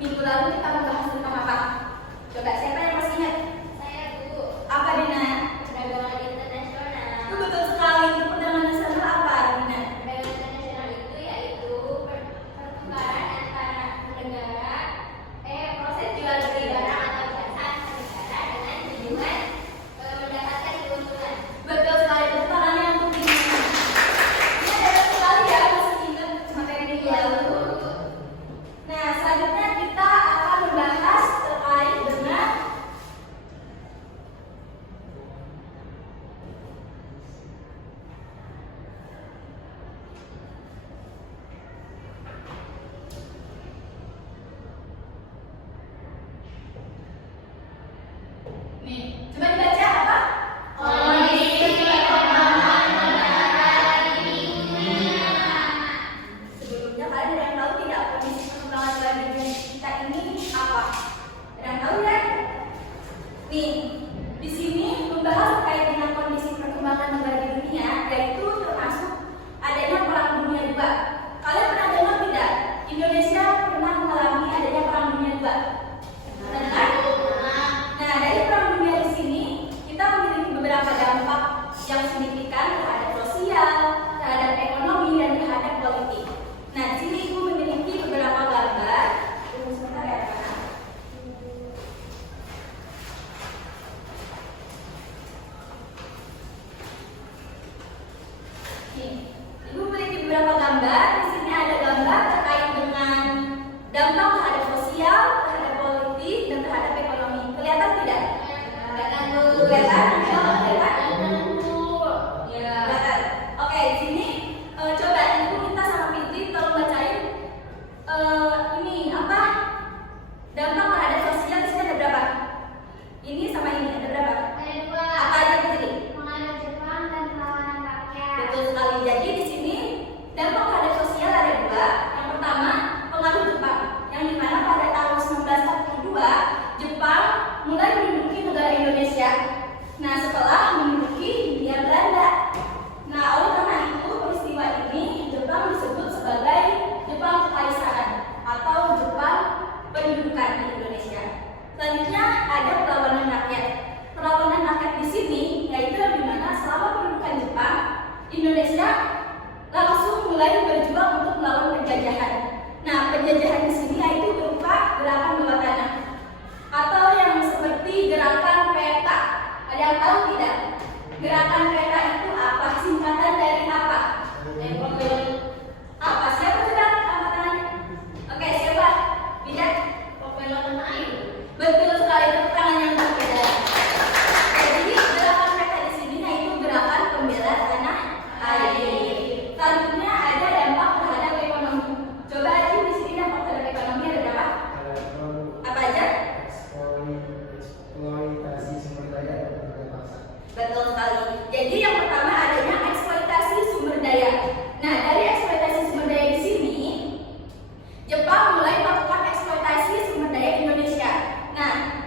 Minggu lalu kita membahas tentang apa? Coba siapa yang masih ingat? Saya Bu. Apa Dina? Perdagangan internasional. Itu betul sekali. Perdagangan nasional apa Dina? Perdagangan internasional itu yaitu pertukaran antara negara, proses jual beli barang atau jasa antar negara dengan tujuan mendapatkan keuntungan. Betul sekali. Tepuk tangannya untuk Dina. Ini hebat sekali ya, masih ingat materi minggu lalu. Nah, selanjutnya kita akan membahas terkait dengan nih, coba dibaca apa? Kondisi perkembangan negara di dunia. Sebelumnya kalian ada yang tahu tidak kondisi perkembangan negara di dunia kita ini apa? Ada yang tahu ya? Nih, di sini membahas terkait dengan kondisi perkembangan negara di dunia, yaitu termasuk adanya perang dunia II. Kalian pernah dengar tidak? Indonesia pernah mengalami adanya perang dunia II. Pernah dengar? Nah, dari perang dunia di sini kita memiliki beberapa dampak yang signifikan terhadap sosial, terhadap ekonomi, dan terhadap politik. Nah, di sini Ibu memiliki beberapa gambar. Tunggu sebentar ya, Kak. Nih, Ibu memiliki beberapa gambar. Di sini ada gambar terkait dengan dampak terhadap sosial, terhadap politik, dan terhadap ekonomi. Kelihatan tidak? Kelihatan? Kelihatan? Ya. Kelihatan. Oke, di sini coba Ibu minta sama Fitri tolong bacain ini apa? Dampak terhadap sosial di sini ada berapa? Ini sama ini ada berapa? Ada dua. Apa aja Fitri? Pengaruh Jepang dan perlawanan rakyat. Betul sekali. Jadi di sini dampak terhadap sosial ada dua. Yang pertama pengaruh Jepang, yang dimana pada tahun 1942 Jepang mulai menduduki negara Indonesia. Nah, setelah menduduki Hindia Belanda. Nah, oleh karena itu peristiwa ini Jepang disebut sebagai Jepang Kekaisaran atau Jepang pendudukan di Indonesia. Selanjutnya ada perlawanan rakyat. Perlawanan rakyat di sini yaitu di mana selama pendudukan Jepang, Indonesia langsung mulai berjuang untuk melawan penjajahan. Nah, penjajahan di sini yaitu berupa gerakan bawah tanah atau yang seperti gerakan peta. Ada yang tahu tidak? Gerakan peta itu apa? Singkatan dari apa? Apa? Siapa sudah angkat tangannya? Oke, siapa? Tidak? Pembela tanah air. Betul sekali, tepuk tangannya untuk Beda. Jadi gerakan peta di sini yaitu gerakan pembela tanah air. Selanjutnya ada dampak terhadap ekonomi. Coba aja di sini dampak terhadap ekonomi ada berapa? Apa aja? Eksploitasi sumber daya dan tenaga paksa. Betul sekali. Jadi yang pertama adanya eksploitasi sumber daya. Nah, dari eksploitasi sumber daya di sini, Jepang mulai melakukan eksploitasi sumber daya Indonesia. Nah,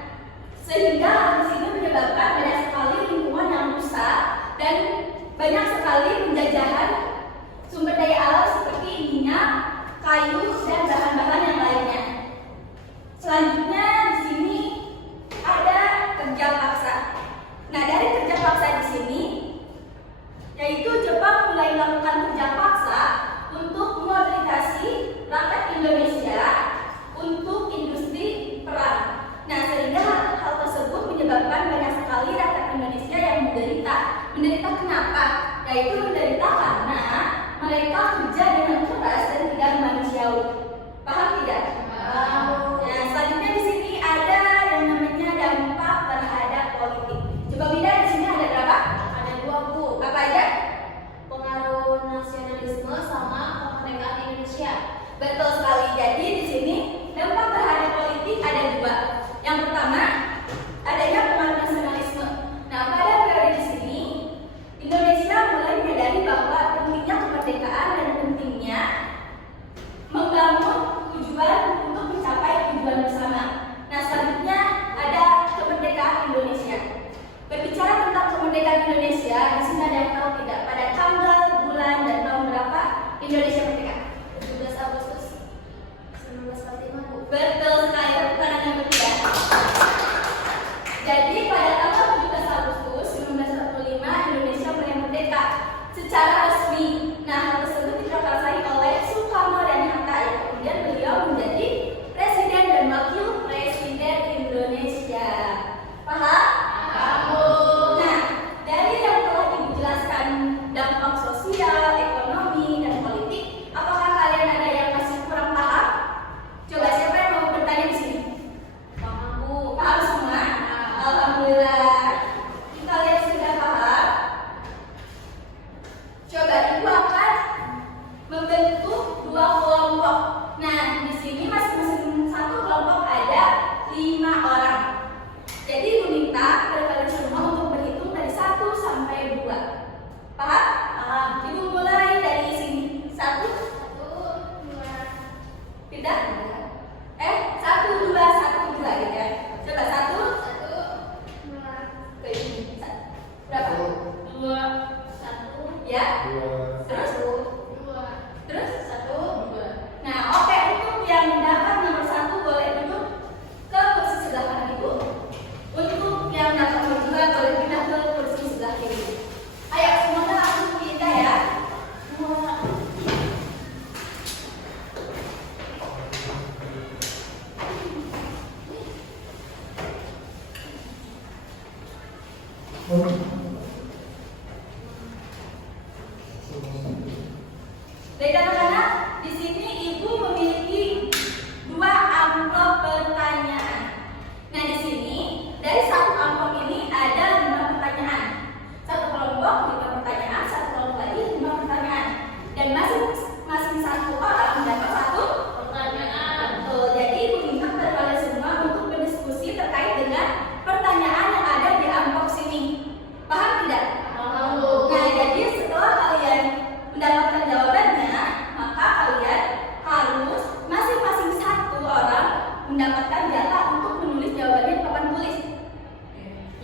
mendapatkan jatah untuk menulis jawabannya di papan tulis.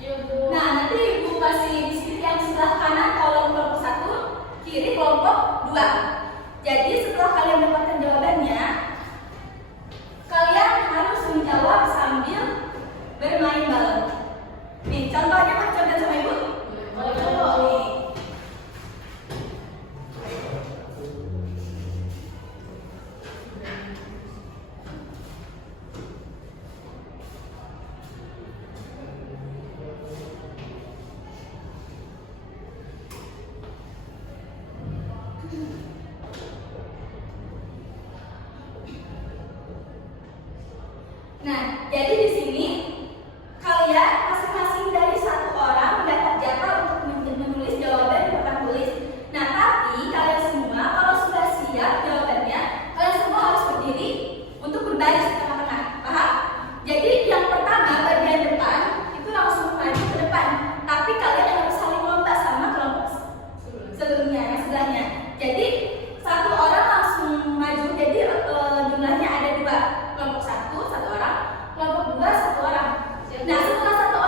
Iya, Bu. Nah, nanti Ibu kasih di sini yang sebelah kanan kolom kelompok 1, kiri kelompok 2. Jadi setelah kalian mendapatkan jawabannya, kalian harus menjawab sambil bermain balon. Nih, contohnya mau coba sama Ibu? Nih. Nah, jadi di sini kalian masing-masing dari satu orang mendapat jatah untuk menulis jawaban di papan tulis. Nah, tapi kalian semua kalau sudah siap jawabannya, kalian semua harus berdiri untuk berbaris di tengah-tengah. Paham? Jadi yang pertama bagian depan itu langsung maju ke depan. Tapi kalian harus saling lomba sama kelompok sebelumnya, yang sebelahnya. Jadi satu orang langsung maju. Jadi jumlahnya ada 2. Kelompok 1 1 orang, kelompok 2 1 orang. Nah, setelah 1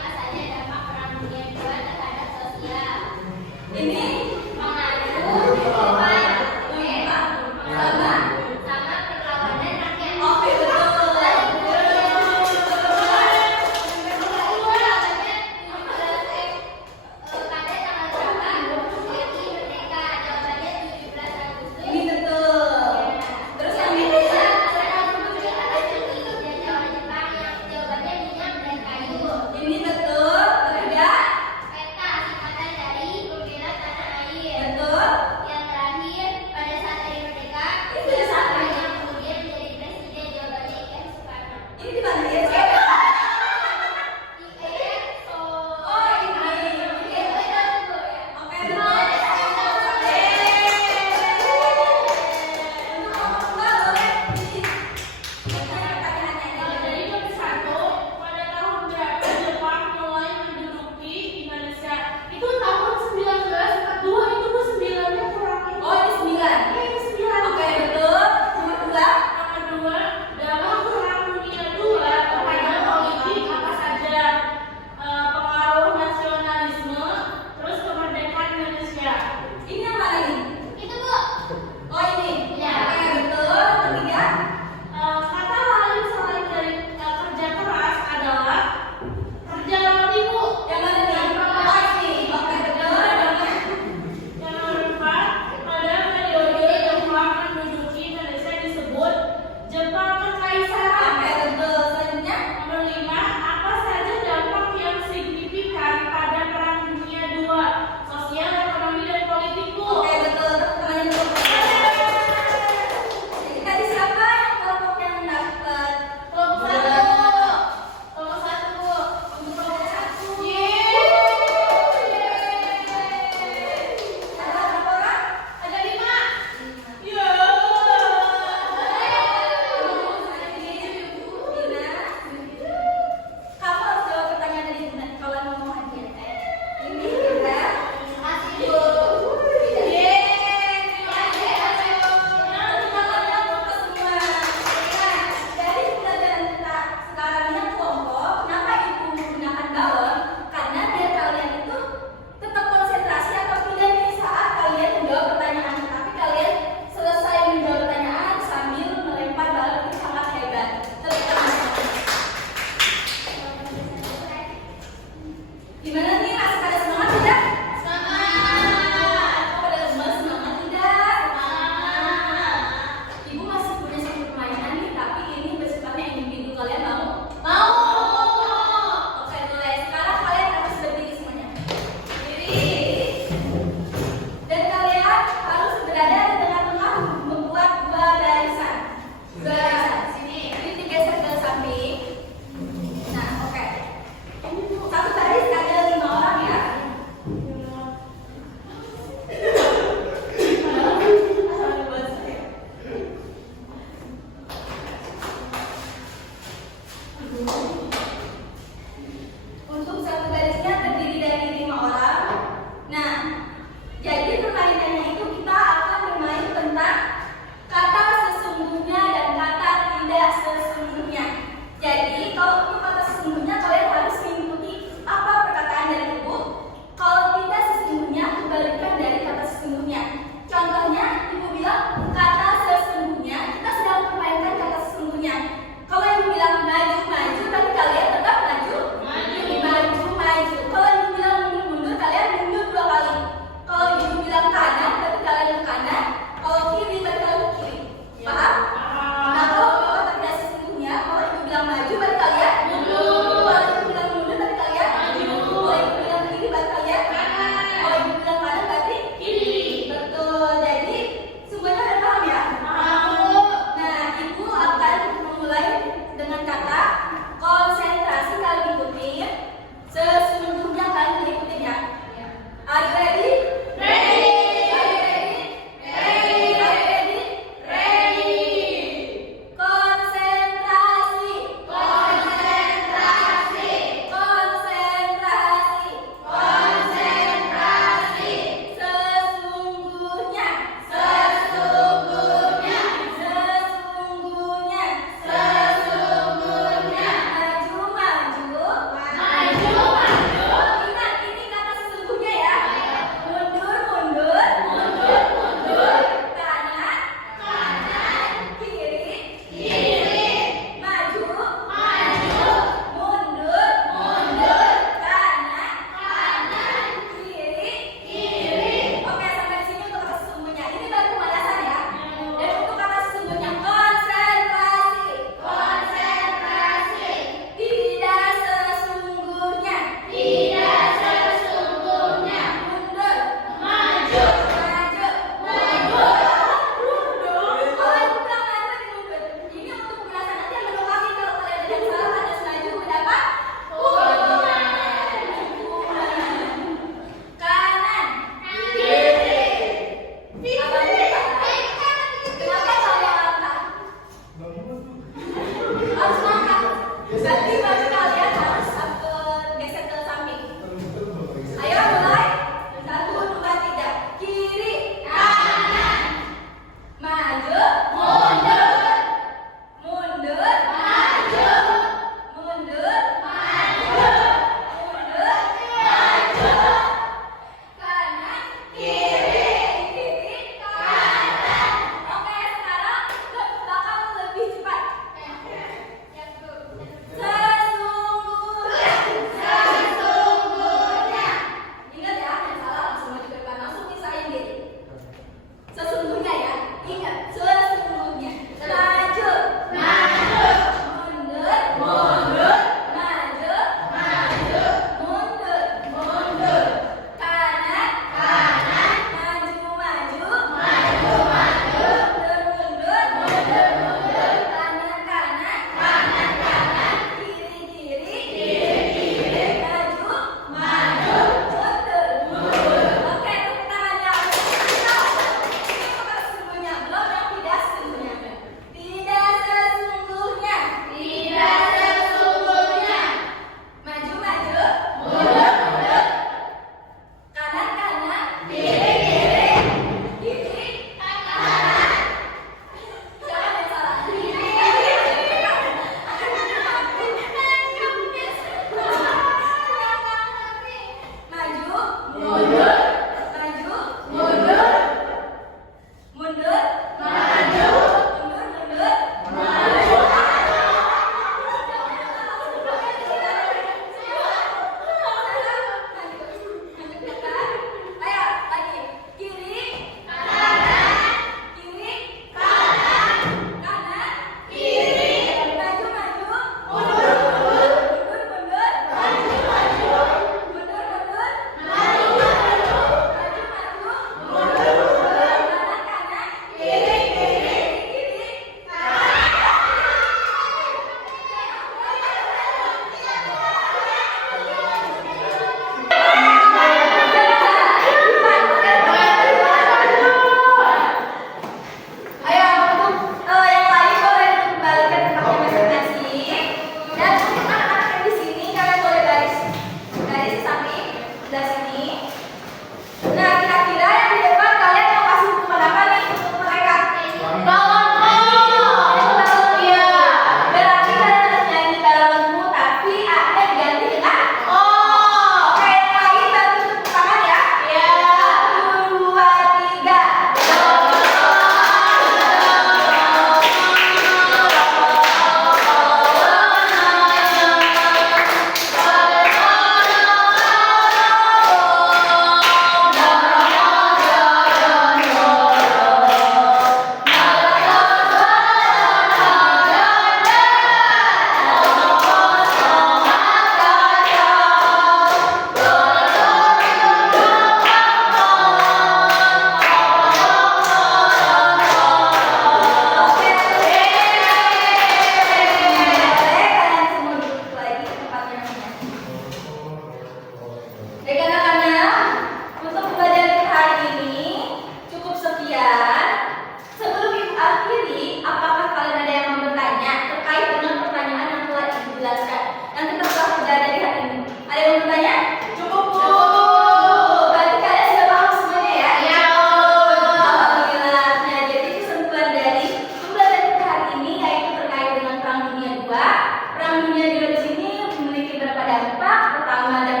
pertama dan